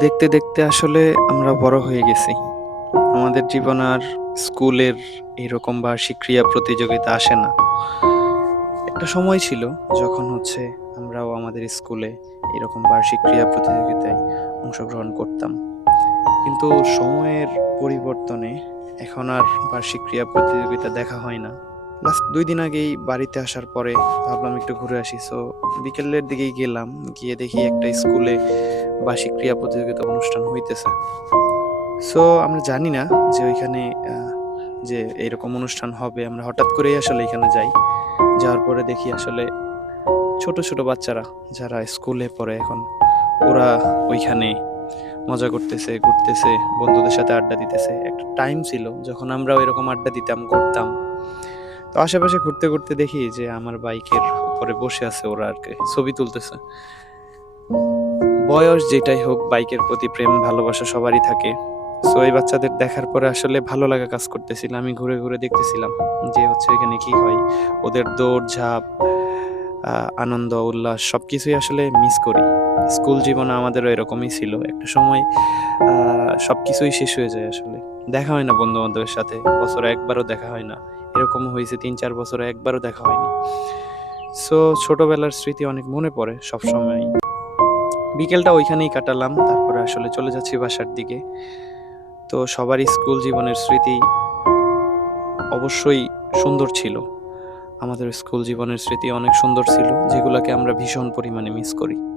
দেখতে, দেখতে আসলে আমরা বড় হয়ে গেছি। আমাদের জীবনে আর স্কুলের এরকম বার্ষিক ক্রীড়া প্রতিযোগিতা আসে না। একটা সময় ছিল যখন আমরাও আমাদের স্কুলে এরকম বার্ষিক ক্রীড়া প্রতিযোগিতায় অংশগ্রহণ করতাম। কিন্তু সময়ের পরিবর্তনে এখন আর বার্ষিক ক্রীড়া প্রতিযোগিতা দেখা হয় না। লাস্ট ২ দিন আগেই বাড়িতে আসার পরে ভাবলাম একটু ঘুরে আসি। সো বিকেলের দিকেই গেলাম। গিয়ে দেখি একটা স্কুলে বার্ষিক ক্রীড়া প্রতিযোগিতা অনুষ্ঠান হইতেছে। সো আমরা জানি না যে ওইখানে আ যে এরকম অনুষ্ঠান হবে। আমরা হঠাৎ করেই আসলে এখানে যাই। যাওয়ার পরে দেখি আসলে ছোট, ছোট বাচ্চারা যারা স্কুলে পড়ে এখন, ওরা ওইখানে মজা করতেছে, ঘুরতেছে, বন্ধুদের সাথে আড্ডা দিতেছে। একটা টাইম ছিল যখন আমরাও এরকম আড্ডা দিতাম, ঘুরতাম। তো আশেপাশে ঘুরতে, ঘুরতে দেখি যে আমার বাইকের উপরে বসে আছে ওরা আরকি ছবি তুলতেছে। বয়স যেটাই হোক, বাইকের প্রতি প্রেম ভালোবাসা সবারই থাকে। সো এই বাচ্চাদের দেখার পরে আসলে ভালো লাগা কাজ করতেছিল। আমি ঘুরে, ঘুরে দেখতেছিলাম যে এখানে কি হয়। ওদের দৌড়ঝাঁপ, আ আনন্দ, উল্লাস সবকিছুই আসলে মিস করি। স্কুল জীবনে আমাদেরও এরকমই ছিল। একটা সময় আ সবকিছুই শেষ হয়ে যায় আসলে। দেখা হয় না বন্ধু-বান্ধবের সাথে। বছরে একবারও দেখা হয় না। এরকমও হইছে ৩-৪ বছরে একবারও দেখা হয়নি। সো ছোটবেলার স্মৃতি অনেক মনে পড়ে সবসময়ই। বিকেলটা ওইখানেই কাটালাম। তারপরে আসলে চলে যাচ্ছি বাসার দিকে। তো সবারই স্কুল জীবনের স্মৃতি অবশ্যই সুন্দর ছিল। আমাদের স্কুল জীবনের স্মৃতি অনেক সুন্দর ছিল, যেগুলাকে আমরা ভীষণ পরিমাণে মিস করি।